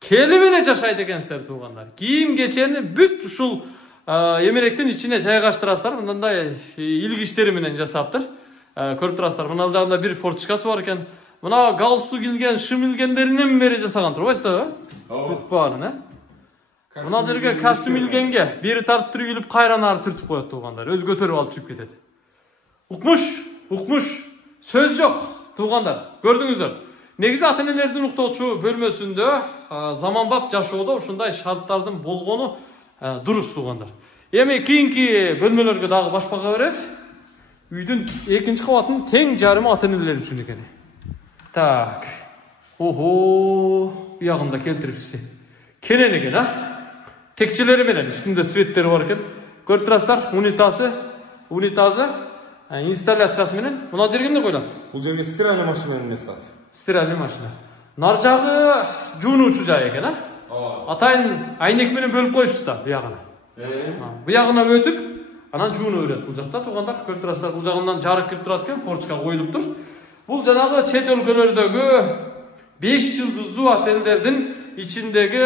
Келип эле жашайт экенсиздер туугандар. Кийим кечени бүт ушул эмеректин ичине жайгаштырасыздар. Мындай илгичтери менен жасаптыр. Көрүп турасыздар. Мына жагында бир форточкасы бар экен. Мына галстук илген, шым илгендеринен бери жасаган турбайсыздарбы? Бүт баарын, Мына жерге костюм илгенге бери тартып түргүлүп кайран ары түртүп коет туугандар. Өз көтөрүп алып чыгып кетет. Укмуш. Сөз жок туугандар. Көрдүңүздөр. Негизи ата-энелердин уктоочу бөлмөсүндө заманбап жашоодо ушундай шарттардын болгону дурус туугандар. Эми кийинки бөлмөлөргө дагы баш бага беребиз. Үйдүн экинчи кабатынын тең жарымы ата-энелер үчүн экен. Так. Ого, буягында келтирипсиз. Кенен экен, Текчелери менен үстүндө светтери бар экен. Көрүп турасыздар, унитазы, инсталляциясы менен. Мына жерге эмне коюлат? Бул жерге стиральный машинанын местасы. Стиральный машина. Нар жагы жуунуучу жай экен, Атайын айнек менен бөлүп коюпсуз да буягына. Буягына өтүп, анан жууну берет. Бул жакта туугандар көрүп турасыздар, бул жагынан жарык кирип турат экен, форточка коюлуп тур. Бул жанагы чет өлкөлөрдөгү 5 жылдыздуу отелдердин ичиндеги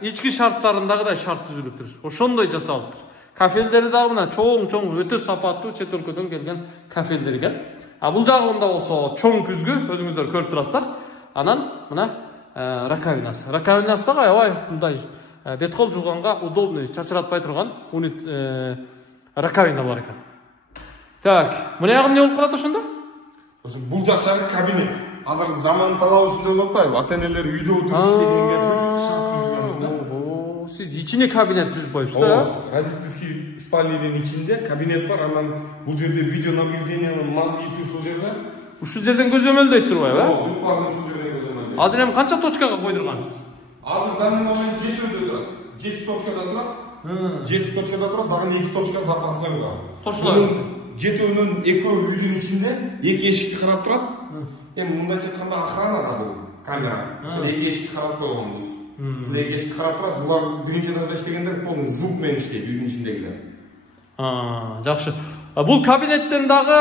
ички шарттарындагыдай шарт түзүлүп тур. Ошондой жасалыптыр. Кафелдери дагы мына чоң өтө сапаттуу чет өлкөдөн келген кафелдер экен. Бул жагында болсо чоң күзгү, өзүңүздөр көрүп турасыздар. Анан мына раковинасы. Раковинасы дагы аябай мындай бет кол жууганга удобный, чачыратпай турган раковина бар экен. Так, мына ягы эмне болуп калат ошондо? Бул жакшагы кабинет. Азыр заман талабы ушундай болуп атпайбы? Ата-энелер үйдө отуруп иштегенге бүт шарт түзгөнбүз да. Сиз ичине кабинет түзүп коюпсуз да? Родительский спальнянын ичинде кабинет бар, анан бул жерде видео наблюдениянын мазгиси ушул жерде. Ушул жерден көзөмөлдөйт турбайбы, Бүт баарын ушул жерден көзөмөлдөйт. Азыр эми канча точкага койдургансыз? Азыр данный момент 7 турат. 7 точкада турат. 7 точкада турат, дагы 2 точка запасный бар. Кошулат. 7-өнүн 2 үйдүн ичинде 2 эшикти карап турат. Эми мындайча айтканда охрана да бул камера. Ошол 2 эшикти карап койгонбуз. Ушул 2 эшикти карап турат. Булар биринчи этажда иштегендер полный звук менен иштейт үйдүн ичиндегилер. Жакшы. Бул кабинеттен дагы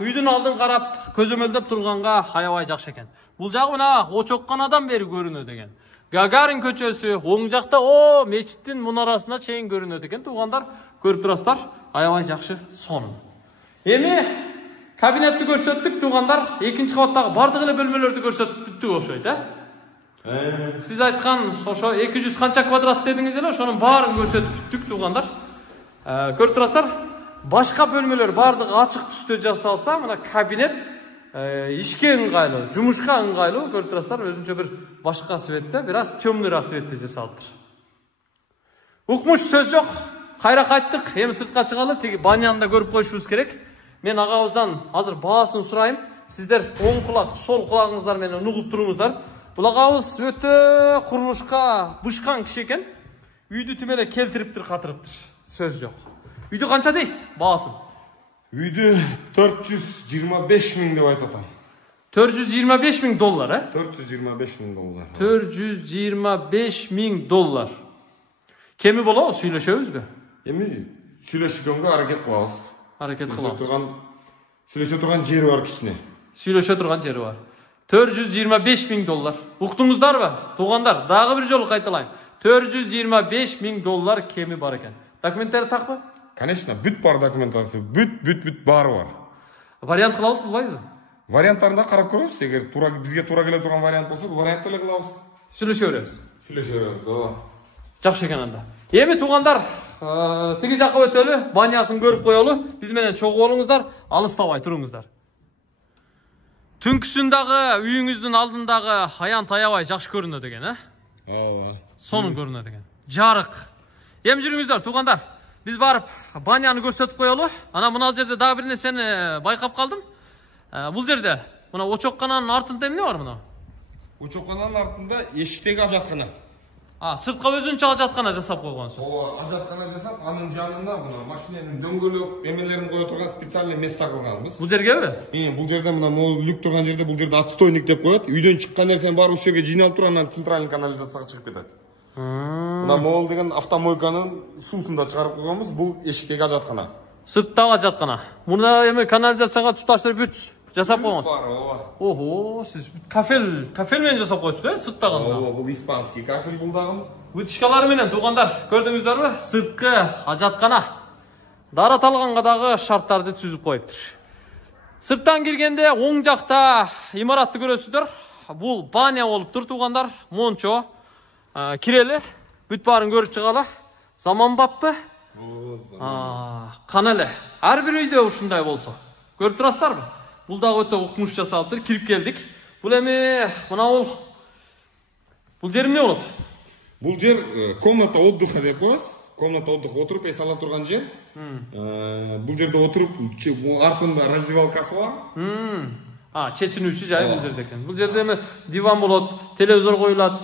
үйдүн алдын карап көзөмөлдөп турганга аябай жакшы экен. Бул жагы мына очокканадан бери көрүнөт экен. Гагарин көчөсү оң жакта мечиттин мунарасына чейин көрүнөт экен. Туугандар көрүп турасыздар, аябай жакшы сонун. Эми кабинетти көрсөттүк туугандар, экинчи кабаттагы бардык эле бөлмөлөрдү көрсөтүп бүттүк окшойт, Сиз айткан ошо 200 канча квадрат дедиңиз эле, ошонун баарын көрсөтүп бүттүк туугандар. Көрүп турасыздар, башка бөлмөлөр бардыгы ачык түстө жасалса, мына кабинет ишке ыңгайлуу, жумушка ыңгайлуу, көрүп турасыздар, өзүнчө бир башка светте, бир аз темныйраак светте жасалыптыр. Укмуш сөз жок, кайра кайттык, эми сыртка чыгалы, тиги баняны да көрүп коюшубуз керек. Мен агабыздан азыр баасын сурайм. Сиздер оң кулак, сол кулагыңыздар менен угуп туруңуздар. Бул агабыз өтө курулушка бышкан киши экен. Үйдү тим эле келтириптир, катырыптыр. Сөз жок. Үйдү канча дейсиз? Баасын. Үйдү 425 миң деп айтып атам. 425 миң доллар, 425 миң доллар. 425 миң доллар. Кеми болобу, сүйлөшөбүзбү? Эми сүйлөшкөнгө аракет кылабыз. Аракет кылабыз. Сүйлөшө турган жери бар кичине. Сүйлөшө турган жери бар. 425 миң доллар. Уктуңуздарбы? Туугандар, дагы бир жолу кайталайм. 425 миң доллар кеми бар экен. Документтери такпы? Конечно, бүт бар документация, бүт баары бар. Вариант кылабыз болбайбызбы? Варианттарын да карап көрөбүз. Эгер бизге туура келе турган вариант болсо, бул вариантты эле кылабыз. Сүйлөшө беребиз. Ооба. Жакшы экен анда. Эми туугандар, тиги жакка өтөлү, банясын көрүп коелу. Биз менен чогуу болуңуздар, алыстабай туруңуздар. Түнкүсүн дагы үйүңүздүн алдындагы аян таябай жакшы көрүнөт экен, Ооба. Сонун көрүнөт экен. Жарык. Эми жүрүңүздөр, туугандар. Биз барып баняны көрсөтүп коелу. Ана мына жерде дагы бир нерсени байкап калдым. Бул жерде мына очоккананын артында эмне бар мына? Очоккананын артында эшиктеги ажаткана. Сыртка өзүнчө ажаткана жасап койгонсуз. Ооба, ажаткана жасап, анын жанына мына машинанын дөңгөлөк эмелерин кое турган специальный место кылганбыз. Бул жергеби? Бул жерде мына могул люк турган жерде бул жерде отстойник деп коет. Үйдөн чыккан нерсенин баары ушул жерге жыйналып туруп, анан центральный канализацияга чыгып кетет. Мына могул деген автомойканын суусун да чыгарып койгонбуз. Бул эшиктеги ажаткана. Сырттагы ажаткана. Мурда эми канализацияга туташтырып бүт жасап койгонсуз. Ооба. Ого, сиз кафель менен жасап коесуз, сырттагында. Ооба, бул испанский кафель бул дагы. Вытяжкалары менен, туугандар, көрдүңүздөрбү? Сырткы ажаткана. Дараталганга дагы шарттарды түзүп коюптур. Сырттан киргенде оң жакта имаратты көрөсүздөр. Бул баня болуп тур, туугандар. Мончо. Кирели, бүт баарын көрүп чыгалы. Заманбаппы? Кана эле. Ар бир үйдө ушундай болсо. Көрүп турасыздарбы? Бул дагы өтө укмуш жасалыптыр. Кирип келдик. Бул эми мына бул жер эмне болот? Бул жер комната отдыха деп коебуз. Комната отдыха отуруп эс ала турган жер. Бул жерде отуруп, артында раздевалкасы бар. Чечинүүчү жай бул жерде экен. Бул жерде эми диван болот, телевизор коюлат,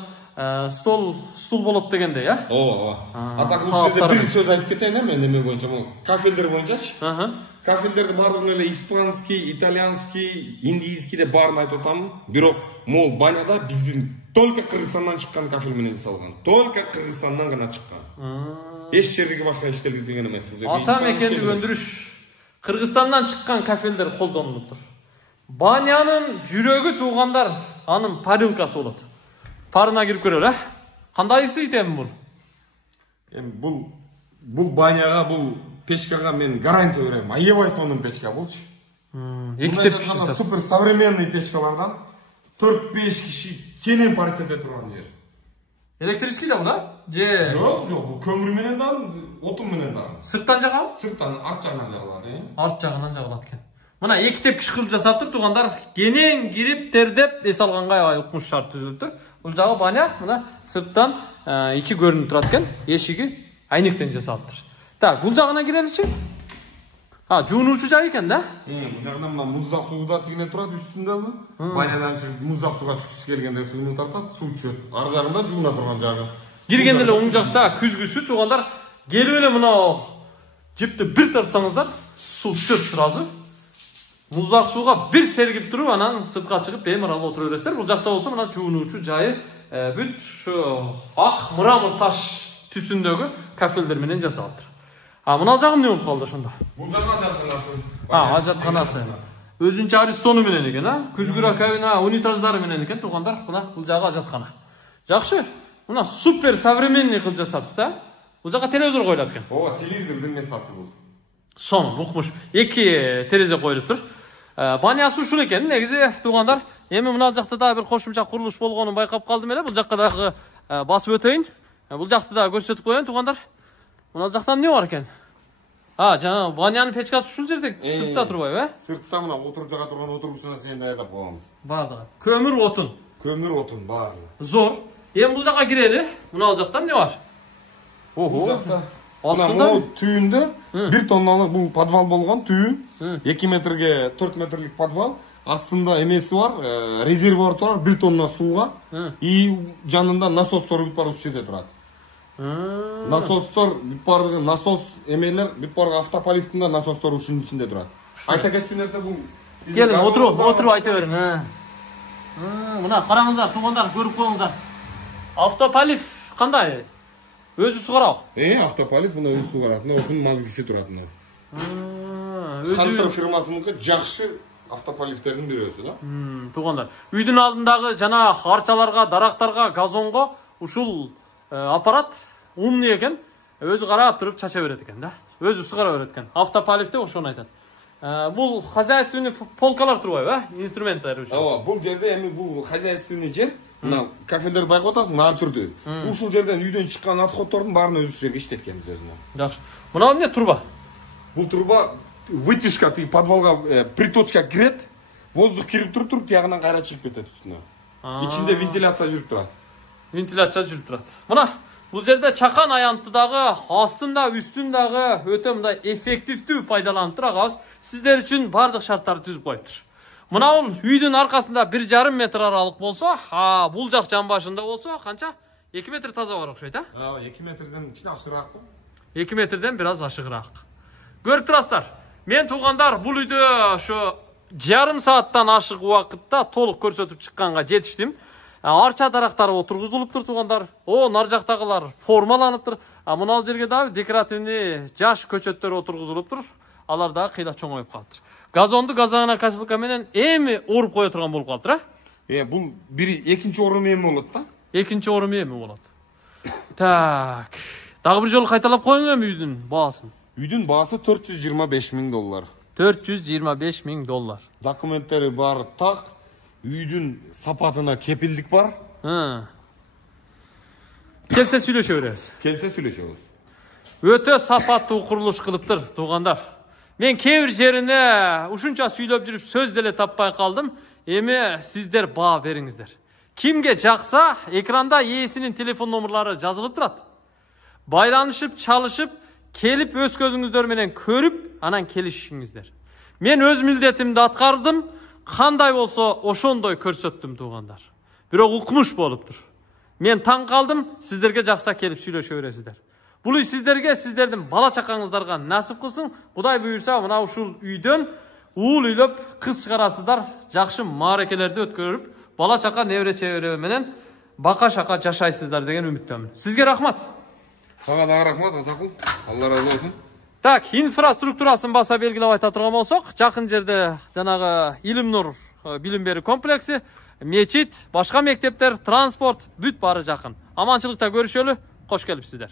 стул болот дегендей, Ооба. Так бул жерде бир сөз айтып кетейин мен эме боюнча, могу кафелдер боюнчачы. Кафелдерди баардыгын эле испанский, итальянский, индийский деп баарын айтып атам. Бирок могул баняда биздин только Кыргызстандан чыккан кафель менен жасалган. Только Кыргызстандан гана чыккан. Эч жердеги башка иштелген эмес. Ата мекендик өндүрүш. Кыргызстандан чыккан кафелдер колдонулуптур. Банянын жүрөгү, туугандар, анын парилкасы болот. Парына кирип көрөлү, Кандайсы итем бул? Эми бул баняга, бул печкага мен гарантия берем. Аябай сонун печка болчу. Эки супер современный печкалардан 4-5 киши кенен паритетте турган жер. Электрический да бул, же? Жок, бул көмүр менен да, отун менен да. Сырттан жагабы? Сырттан, арт жагынан жагылат, Арт жагынан жагылат экен. Мына эки тепкиш кылып жасаптыр, туугандар. Кенен кирип тердеп эс алганга аябай укмуш шарт түзүлүптүр. Бул жагы баня, мына сырттан ичи көрүнүп турат экен. Эшиги айнектен жасалыптыр. Так, бул жагына киреличи. Жуунуучу жай экен да? Бул жагынан мына муздак суу да тигине турат үстүндөгү. Банядан чыгып муздак сууга түшкүсү келгенде сууну тартат, суу чөт. Ар жагында жууна турган жагы. Киргенде эле оң жакта күзгүсү, туугандар. Келип эле мына жипти бир тартсаңыздар, суу түшөт сразу. Муздак сууга бир сергип туруп, анан сыртка чыгып беймарал отура бересиздер. Бул жакта болсо мына жуунуучу жайы бүт ушу ак мрамор таш түсүндөгү кафелдер менен жасалыптыр. Мына жагы эмне болуп калды ошондо? Бул жагы ажатканасы. Ажатканасы. Өзүнчө аристону менен экен, күзгү раковина, унитаздары менен экен, туугандар. Мына бул жагы ажаткана. Жакшы. Мына супер современный кылып жасапсыз да? Бул жака телевизор коюлат экен. Ооба, телевизордун местасы бул. Сонун, укмуш. Эки терезе коюлуптур. Банясы ушул экен, негизи, туугандар. Эми мына жакта да бир кошумча курулуш болгонун байкап калдым эле. Бул жакка дагы басып өтөйүн. Бул жакты да көрсөтүп коеюн, туугандар. Мына жакта эмне бар экен? Жана банянын печкасы ушул жерде сыртта турбайбы, Сыртта мына отуруп жага турган отургучуна чейин даярдап койгонбуз. Бардыгы. Көмүр, отун. Көмүр, отун баардыгы. Зор. Эми бул жака кирели. Мына жакта эмне бар? Бул жакта астында түйүндө 1 тонналык бул подвал болгон, түйүн. 2 метрге 4 метрлик подвал. Астында эмеси бар, резервуар бар, 1 тонна сууга. И жанында насостор бүт бар ушул жерде турат. Насостор бүт бардыгы, насос эмелер бүт бардыгы автополифтин да насостор ушунун ичинде турат. Айта кетчү нерсе бул. Келин, отуруп айта бериң. Мына караңыздар, туугандар, көрүп коюңуздар. Автополиф кандай? Өзү сугарабы? Автополиф мына өзү сугарат. Мына ушунун мазгиси турат мына. Хантер фирмасыныкы жакшы автополифтердин бирөөсү да. Туугандар, үйдүн алдындагы жана арчаларга, дарактарга, газонго ушул аппарат умный экен. Өзү карап туруп чача берет экен да. Өзү сугара берет экен. Автополиф деп ошону айтат. Бул хозяйственный полкалар турбайбы, инструменттер үчүн. Ооба, бул жерде эми бул хозяйственный жер. Мына кафелдерди байкап атасың, ар түрдүү. Ушул жерден үйдөн чыккан отходтордун баарын өзү жерге иштеткенбиз өзүнө. Жакшы. Мына эмне турба? Бул турба вытяжка, подвалга приточка кирет. воздух кирип туруп тиягынан кайра чыгып кетет үстүнө. Ичинде вентиляция жүрүп турат. Вентиляция жүрүп турат. Мына бул жерде чакан аянтыдагы, астында, үстүндагы өтө мындай эффективдүү пайдаланып турабыз. Сиздер үчүн бардык шарттарды түзүп коюптур. Мына бул үйдүн аркасында 1,5 метр аралык болсо, бул жак жан башында болсо канча? 2 метр таза бар окшойт, 2 метрден кичине ашыгыраак. 2 метрден бир аз ашыгыраак. Көрүп турасыздар. Мен туугандар бул үйдө ошо жарым сааттан ашык убакытта толук көрсөтүп чыкканга жетиштим. Арча дарактары отургузулуптур туугандар. Нар жактагылар формаланыптыр. Мына жерге дагы декоративный жаш көчөттөр отургузулуптур. Алар дагы кыйла чоңоюп калыптыр. Газонду газана качылка менен эми оруп кое турган болуп калыптыр, Бул экинчи орун эми болот да? Экинчи орун эми болот. Так. Дагы бир жолу кайталап коюң эми үйдүн баасын. Үйдүн баасы $425,000. $425,000. Документтери бар так. Үйдүн сапатына кепилдик бар. Келсе сүйлөшө беребиз. Өтө сапаттуу курулуш кылыптыр туугандар. Мен кээ бир жерине ушунча сүйлөп жүрүп сөз деле таппай калдым. Эми сиздер баа бериңиздер. Кимге жакса, экранда ээсинин телефон номерлары жазылып турат. Байланышып, чалышып, келип өз көзүңүздөр менен көрүп, анан келишиңиздер. Мен өз милдетимди аткардым. Кандай болсо ошондой көрсөттүм туугандар. Бирок укмуш болуптур. Мен таң калдым, сиздерге жакса келип сүйлөшө бересиздер. Бул үй сиздерге, сиздердин бала чакаңыздарга насип кылсын. Кудай буйрса, мына ушул үйдөн уул үйлөп, кыз чыгарасыздар, жакшы мааракелерди өткөрүп, бала чака небере чебере менен бака шака жашайсыздар деген үмүттөмүн. Сизге рахмат. Сага дагы рахмат, Атакул. Алла разы болсун. Так, инфраструктурасын баса белгилеп айта турган болсок, жакын жерде жанагы Илим Нур билим берүү комплекси, мечит, башка мектептер, транспорт бүт бары жакын. Аманчылыкта көрүшөлү. Кош келипсиздер.